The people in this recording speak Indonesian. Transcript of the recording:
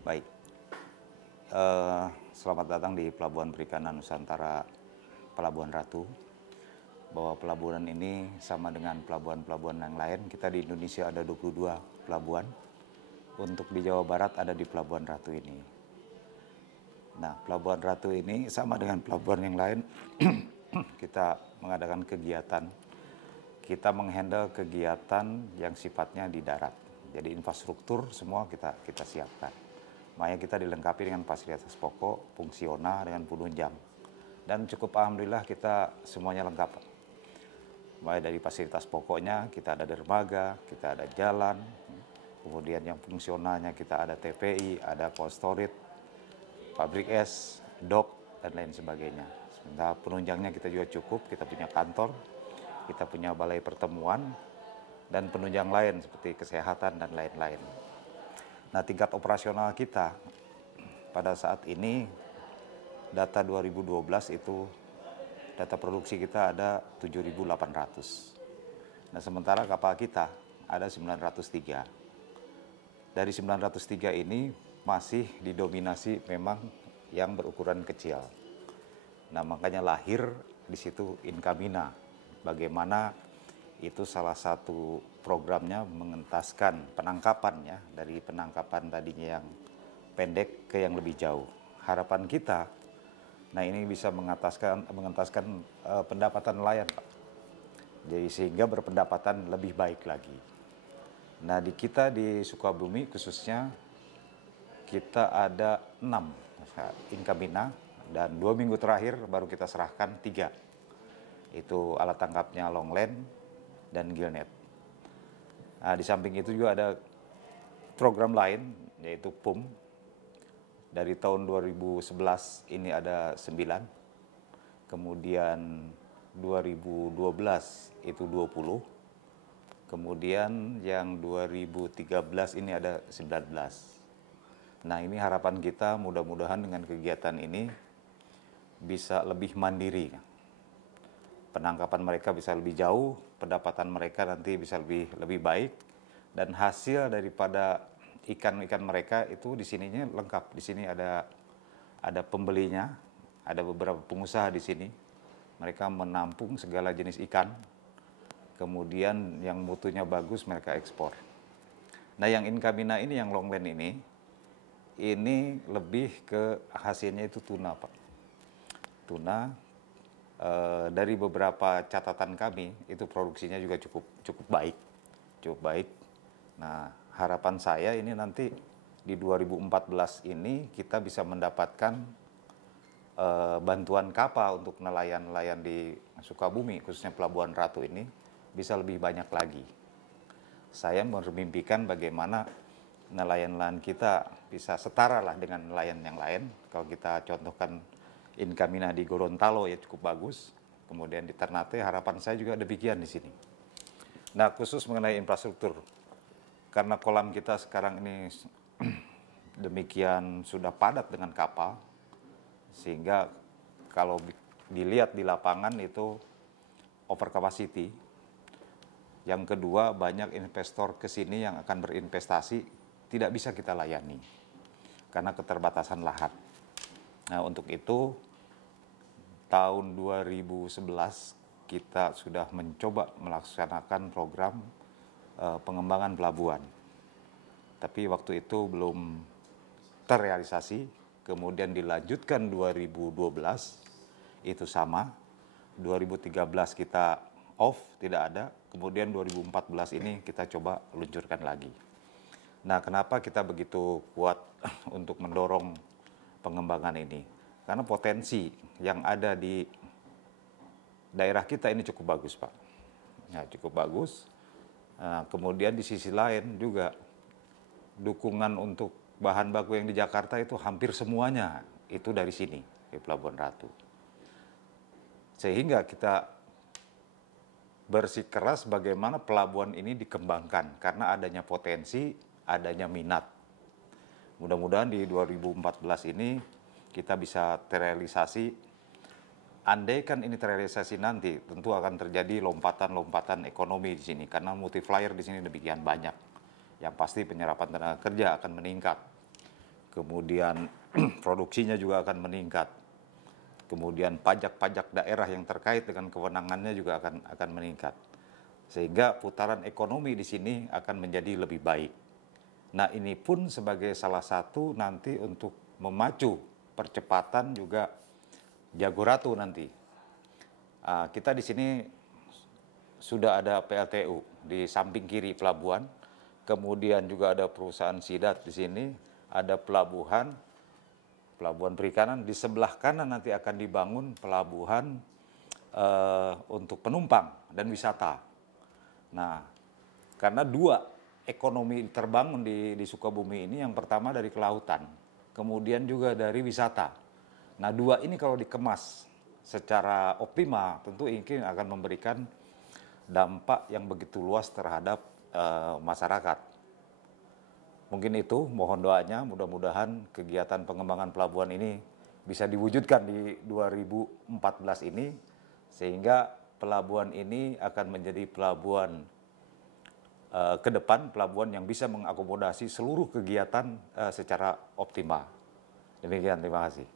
Baik, selamat datang di Pelabuhan Perikanan Nusantara Pelabuhan Ratu. Bahwa pelabuhan ini sama dengan pelabuhan-pelabuhan yang lain, kita di Indonesia ada 22 pelabuhan. Untuk di Jawa Barat ada di Pelabuhan Ratu ini. Nah, Pelabuhan Ratu ini sama dengan pelabuhan yang lain, kita mengadakan kegiatan. Kita menghandle kegiatan yang sifatnya di darat. Jadi infrastruktur semua kita siapkan. Makanya kita dilengkapi dengan fasilitas pokok, fungsional dengan penunjang. Dan cukup alhamdulillah kita semuanya lengkap. Mulai dari fasilitas pokoknya, kita ada dermaga, kita ada jalan, kemudian yang fungsionalnya kita ada TPI, ada cold storage, pabrik es, dock, dan lain sebagainya. Sementara penunjangnya kita juga cukup, kita punya kantor, kita punya balai pertemuan, dan penunjang lain seperti kesehatan dan lain-lain. Nah, tingkat operasional kita pada saat ini, data 2012 itu, data produksi kita ada 7.800. Nah, sementara kapal kita ada 903. Dari 903 ini masih didominasi memang yang berukuran kecil. Nah, makanya lahir di situ Incamina. Bagaimana itu salah satu programnya mengentaskan penangkapannya dari penangkapan tadinya yang pendek ke yang lebih jauh. Harapan kita, nah ini bisa mengentaskan pendapatan nelayan, Pak. Jadi sehingga berpendapatan lebih baik lagi. Nah, di kita di Sukabumi khususnya kita ada 6 Incamina dan 2 minggu terakhir baru kita serahkan 3. Itu alat tangkapnya longland dan gillnet. Nah, di samping itu juga ada program lain yaitu PUM. Dari tahun 2011 ini ada 9. Kemudian 2012 itu 20. Kemudian yang 2013 ini ada 19. Nah, ini harapan kita mudah-mudahan dengan kegiatan ini bisa lebih mandiri. Penangkapan mereka bisa lebih jauh, pendapatan mereka nanti bisa lebih baik, dan hasil daripada ikan-ikan mereka itu di sininya lengkap. Di sini ada pembelinya, ada beberapa pengusaha di sini. Mereka menampung segala jenis ikan. Kemudian yang mutunya bagus mereka ekspor. Nah, yang Incamina ini, yang longland ini lebih ke hasilnya itu tuna, Pak. Tuna. Dari beberapa catatan kami itu produksinya juga cukup baik. Nah, harapan saya ini nanti di 2014 ini kita bisa mendapatkan bantuan kapal untuk nelayan-nelayan di Sukabumi, khususnya Pelabuhan Ratu ini bisa lebih banyak lagi. Saya memimpikan bagaimana nelayan-nelayan kita bisa setara lah dengan nelayan yang lain. Kalau kita contohkan Incamina di Gorontalo ya cukup bagus. Kemudian di Ternate harapan saya juga demikian di sini. Nah, khusus mengenai infrastruktur, karena kolam kita sekarang ini demikian sudah padat dengan kapal, sehingga kalau dilihat di lapangan itu over capacity. Yang kedua, banyak investor ke sini yang akan berinvestasi tidak bisa kita layani karena keterbatasan lahan. Nah, untuk itu tahun 2011 kita sudah mencoba melaksanakan program pengembangan pelabuhan. Tapi waktu itu belum terrealisasi, kemudian dilanjutkan 2012 itu sama. 2013 kita off, tidak ada. Kemudian 2014 ini kita coba luncurkan lagi. Nah, kenapa kita begitu kuat untuk mendorong pengembangan ini? Karena potensi yang ada di daerah kita ini cukup bagus, Pak. Ya, cukup bagus. Nah, kemudian di sisi lain juga dukungan untuk bahan baku yang di Jakarta itu hampir semuanya itu dari sini, di Pelabuhan Ratu. Sehingga kita bersikeras bagaimana pelabuhan ini dikembangkan karena adanya potensi, adanya minat. Mudah-mudahan di 2014 ini kita bisa terrealisasi. Andaikan ini terrealisasi nanti, tentu akan terjadi lompatan-lompatan ekonomi di sini karena multiplier di sini demikian banyak. Yang pasti penyerapan tenaga kerja akan meningkat. kemudian produksinya juga akan meningkat, kemudian pajak-pajak daerah yang terkait dengan kewenangannya juga akan meningkat, sehingga putaran ekonomi di sini akan menjadi lebih baik. Nah, ini pun sebagai salah satu nanti untuk memacu percepatan juga Jagorato nanti. Kita di sini sudah ada PLTU di samping kiri pelabuhan, kemudian juga ada perusahaan sidat di sini, ada pelabuhan perikanan, di sebelah kanan nanti akan dibangun pelabuhan untuk penumpang dan wisata. Nah, karena dua ekonomi terbangun di Sukabumi ini, yang pertama dari kelautan, kemudian juga dari wisata. Nah, dua ini kalau dikemas secara optimal, tentu ini akan memberikan dampak yang begitu luas terhadap masyarakat. Mungkin itu, mohon doanya, mudah-mudahan kegiatan pengembangan pelabuhan ini bisa diwujudkan di 2014 ini, sehingga pelabuhan ini akan menjadi pelabuhan ke depan, pelabuhan yang bisa mengakomodasi seluruh kegiatan secara optimal. Demikian, terima kasih.